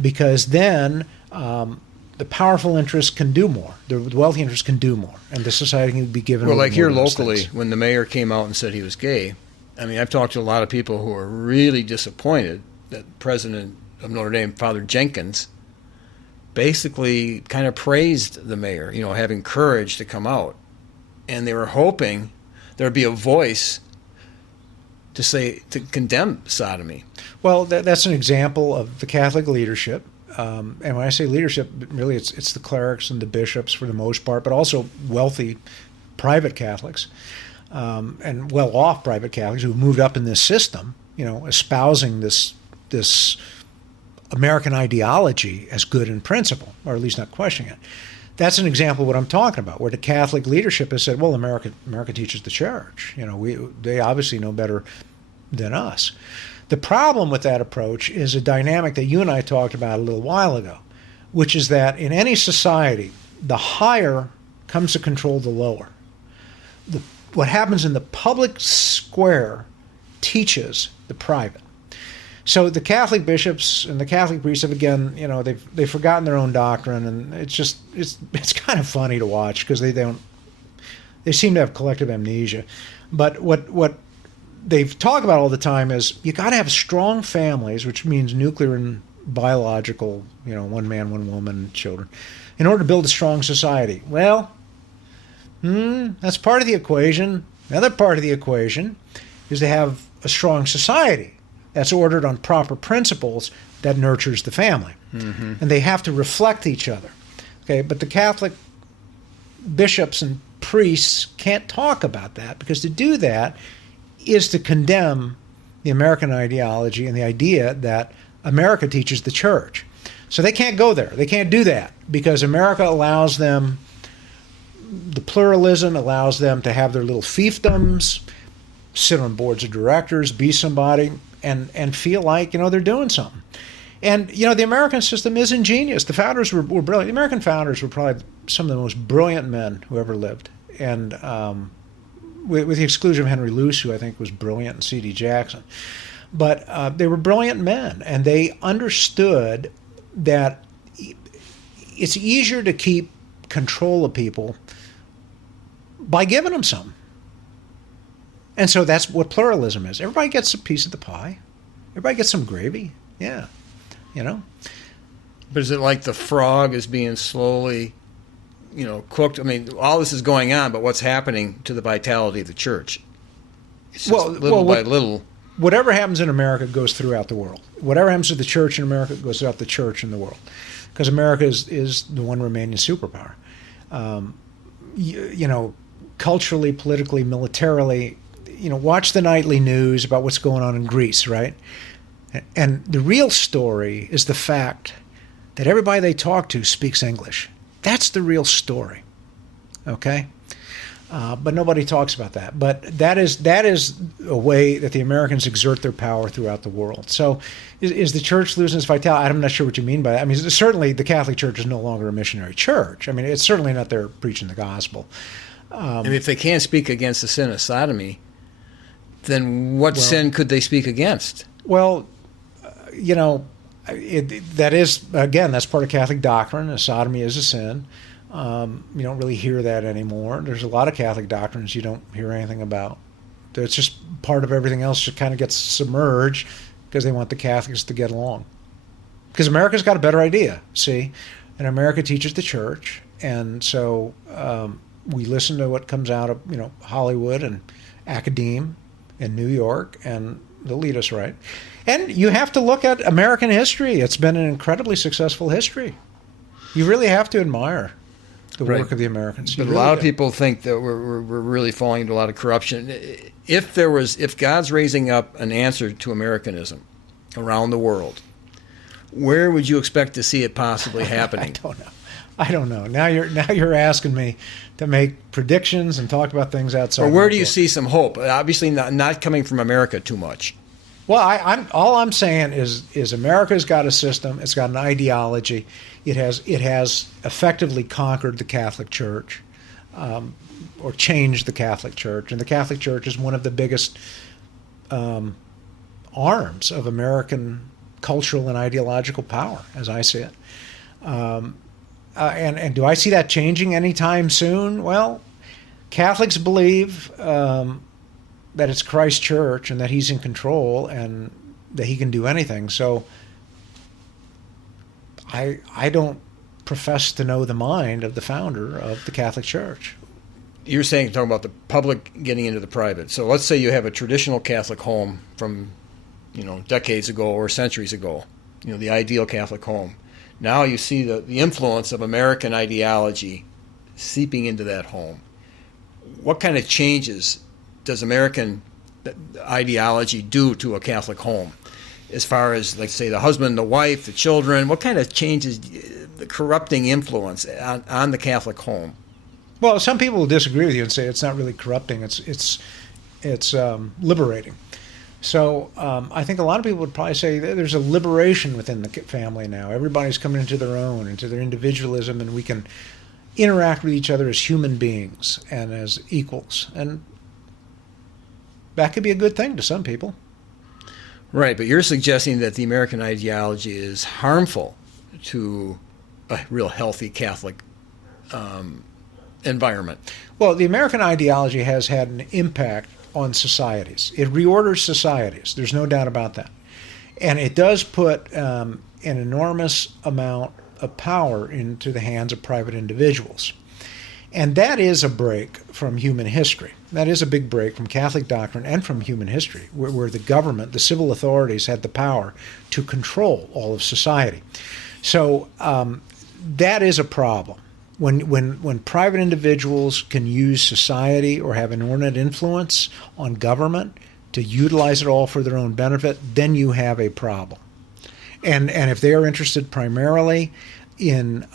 because then the powerful interests can do more. The wealthy interests can do more, and the society can be given. Well, like here more of those locally, things. when the mayor came out and said he was gay, I mean, I've talked to a lot of people who are really disappointed that President of Notre Dame, Father Jenkins, basically kind of praised the mayor, having courage to come out. And they were hoping there'd be a voice to condemn sodomy. Well, that's an example of the Catholic leadership. And when I say leadership, really it's the clerics and the bishops for the most part, but also wealthy private Catholics and well-off private Catholics who've moved up in this system, espousing this American ideology as good in principle, or at least not questioning it. That's an example of what I'm talking about, where the Catholic leadership has said, well, America teaches the church. They obviously know better than us. The problem with that approach is a dynamic that you and I talked about a little while ago, which is that in any society, the higher comes to control the lower. What happens in the public square teaches the private. So the Catholic bishops and the Catholic priests have, again, they've forgotten their own doctrine, and it's kind of funny to watch because they seem to have collective amnesia. But what they've talked about all the time is you got to have strong families, which means nuclear and biological, one man, one woman, children, in order to build a strong society. Well, that's part of the equation. Another part of the equation is to have a strong society that's ordered on proper principles that nurtures the family. Mm-hmm. And they have to reflect each other. Okay, but the Catholic bishops and priests can't talk about that, because to do that is to condemn the American ideology and the idea that America teaches the church. So they can't go there. They can't do that because America allows them, the pluralism allows them to have their little fiefdoms, sit on boards of directors, be somebody, and feel like, they're doing something. And, the American system is ingenious. The founders were brilliant. The American founders were probably some of the most brilliant men who ever lived. And with the exclusion of Henry Luce, who I think was brilliant, and C.D. Jackson. But they were brilliant men, and they understood that it's easier to keep control of people by giving them something. And so that's what pluralism is. Everybody gets a piece of the pie. Everybody gets some gravy. Yeah. But is it like the frog is being slowly cooked. I mean, all this is going on, but what's happening to the vitality of the church? It's just little by little. Whatever happens in America goes throughout the world. Whatever happens to the church in America goes throughout the church in the world, because America is the one remaining superpower. Culturally, politically, militarily. Watch the nightly news about what's going on in Greece, right? And the real story is the fact that everybody they talk to speaks English. That's the real story, okay? But nobody talks about that. But that is a way that the Americans exert their power throughout the world. So is the church losing its vitality? I'm not sure what you mean by that. I mean, certainly the Catholic Church is no longer a missionary church. I mean, it's certainly not there preaching the gospel. And if they can't speak against the sin of sodomy, then what sin could they speak against? Well, that is, again, that's part of Catholic doctrine. Sodomy is a sin. You don't really hear that anymore. There's a lot of Catholic doctrines you don't hear anything about. It's just part of everything else that kind of gets submerged because they want the Catholics to get along. Because America's got a better idea, see? And America teaches the church. And so we listen to what comes out of, Hollywood and academe in New York, and they'll lead us right. And you have to look at American history. It's been an incredibly successful history. You really have to admire the work of the Americans. But a lot of people think that we're really falling into a lot of corruption. If God's raising up an answer to Americanism around the world, where would you expect to see it possibly happening? I don't know. Now you're asking me to make predictions and talk about things outside. Or where do you see some hope? Obviously, not coming from America too much. Well, all I'm saying is America's got a system. It's got an ideology. It has effectively conquered the Catholic Church, or changed the Catholic Church, and the Catholic Church is one of the biggest arms of American cultural and ideological power, as I see it. And do I see that changing anytime soon? Well, Catholics believe that it's Christ's church and that he's in control and that he can do anything. So I don't profess to know the mind of the founder of the Catholic Church. You're talking about the public getting into the private. So let's say you have a traditional Catholic home from, decades ago or centuries ago, the ideal Catholic home. Now you see the influence of American ideology seeping into that home. What kind of changes does American ideology do to a Catholic home? As far as, let's say, the husband, the wife, the children, what kind of changes, the corrupting influence on the Catholic home? Well, some people will disagree with you and say it's not really corrupting, it's liberating. So I think a lot of people would probably say there's a liberation within the family now. Everybody's coming into their own, into their individualism, and we can interact with each other as human beings and as equals. And that could be a good thing to some people. Right, but you're suggesting that the American ideology is harmful to a real healthy Catholic environment. Well, the American ideology has had an impact on societies. It reorders societies. There's no doubt about that. And it does put an enormous amount of power into the hands of private individuals. And that is a break from human history. That is a big break from Catholic doctrine and from human history, where the government, the civil authorities, had the power to control all of society. So that is a problem. When private individuals can use society or have inordinate influence on government to utilize it all for their own benefit, then you have a problem. And if they are interested primarily in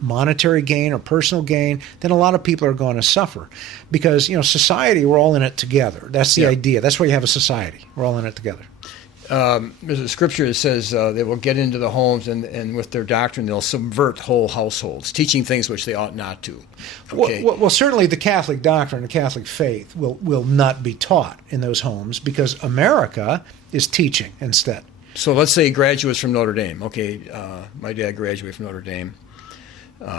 monetary gain or personal gain, then a lot of people are going to suffer. Because, society, we're all in it together. That's the idea. That's why you have a society. We're all in it together. There's a scripture that says they will get into the homes and with their doctrine they'll subvert whole households, teaching things which they ought not to. Okay. Well, certainly the Catholic doctrine, the Catholic faith will not be taught in those homes because America is teaching instead. So let's say graduates from Notre Dame. Okay, my dad graduated from Notre Dame.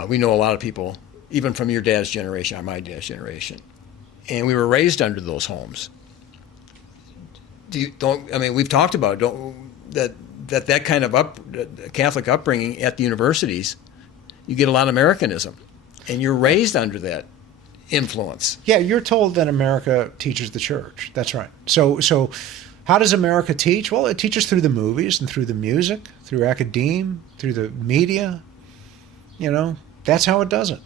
We know a lot of people, even from your dad's generation or my dad's generation, and we were raised under those homes. We've talked about that kind of Catholic upbringing at the universities, you get a lot of Americanism. and you're raised under that influence. Yeah, you're told that America teaches the church. That's right. So how does America teach? Well, it teaches through the movies and through the music, through academia, through the media. That's how it does it.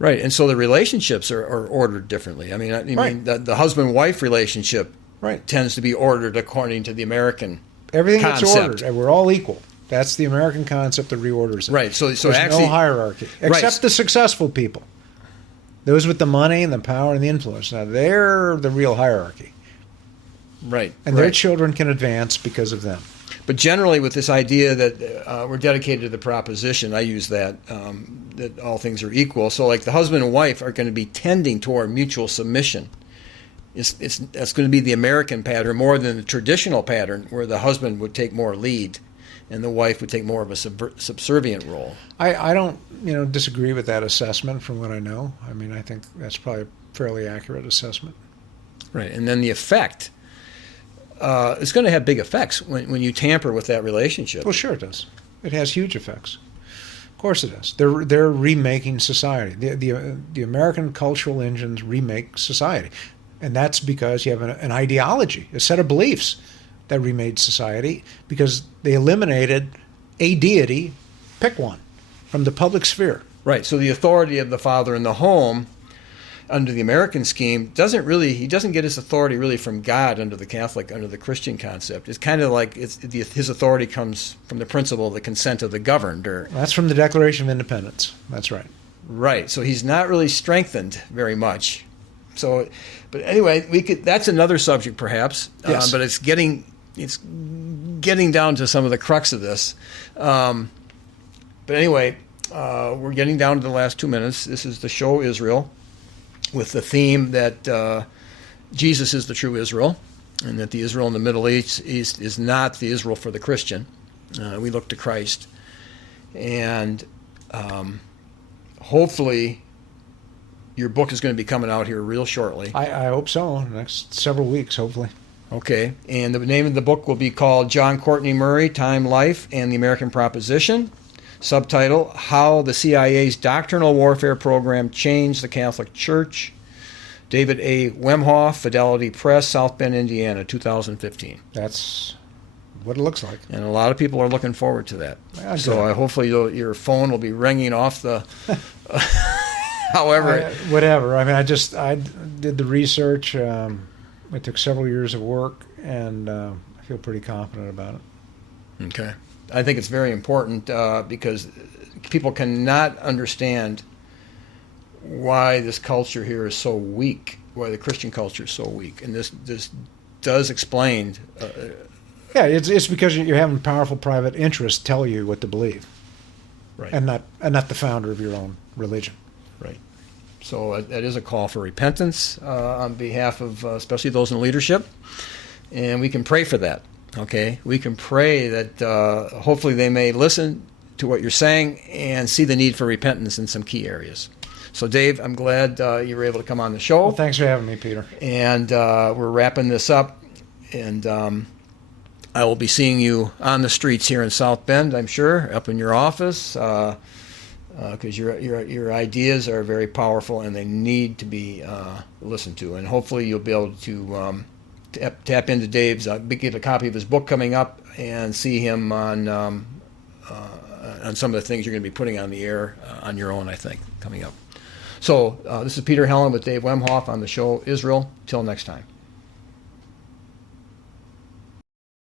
Right, and so the relationships are ordered differently. I mean, Right. the husband-wife relationship Right. tends to be ordered according to the American Everything concept. gets ordered, and we're all equal. That's the American concept that reorders it. Right, so There's actually, no hierarchy, except the successful people. Those with the money and the power and the influence. Now, they're the real hierarchy. right, And their right. children can advance because of them. But generally, with this idea that we're dedicated to the proposition, I use that all things are equal. So, like the husband and wife are going to be tending toward mutual submission. That's going to be the American pattern more than the traditional pattern, where the husband would take more lead, and the wife would take more of a subservient role. I don't disagree with that assessment from what I know. I mean, I think that's probably a fairly accurate assessment. Right, and then the effect. It's going to have big effects when you tamper with that relationship. Well, sure it does. It has huge effects. Of course it does. They're remaking society. The American cultural engines remake society, and that's because you have an ideology, a set of beliefs that remade society because they eliminated a deity, pick one, from the public sphere. Right. So the authority of the father in the home, under the American scheme, he doesn't get his authority really from God under the Christian concept. It's kind of like his authority comes from the principle of the consent of the governed. That's from the Declaration of Independence. That's right. Right. So he's not really strengthened very much. So, but anyway, that's another subject perhaps. Yes. But it's getting down to some of the crux of this. But anyway, we're getting down to the last 2 minutes. This is the show Israel, with the theme that Jesus is the true Israel, and that the Israel in the Middle East is not the Israel for the Christian. We look to Christ. And hopefully your book is going to be coming out here real shortly. I hope so. Next several weeks, hopefully. Okay. And the name of the book will be called John Courtney Murray, Time, Life, and the American Proposition. Subtitle, How the CIA's Doctrinal Warfare Program Changed the Catholic Church. David A. Wemhoff, Fidelity Press, South Bend, Indiana, 2015. That's what it looks like. And a lot of people are looking forward to that. Yeah, so hopefully your phone will be ringing off the... However... whatever. I mean, I did the research. It took several years of work, and I feel pretty confident about it. Okay. I think it's very important because people cannot understand why this culture here is so weak, why the Christian culture is so weak. And this does explain... yeah, it's because you're having powerful private interests tell you what to believe. Right. And not the founder of your own religion. Right. So that is a call for repentance on behalf of especially those in leadership. And we can pray for that. Okay, we can pray that hopefully they may listen to what you're saying and see the need for repentance in some key areas. So, Dave, I'm glad you were able to come on the show. Well, thanks for having me, Peter. And we're wrapping this up. And I will be seeing you on the streets here in South Bend, I'm sure, up in your office, because your ideas are very powerful and they need to be listened to. And hopefully you'll be able to... tap into Dave's, get a copy of his book coming up, and see him on some of the things you're going to be putting on the air on your own, I think, coming up. So this is Peter Helland with Dave Wemhoff on the show Israel. Till next time.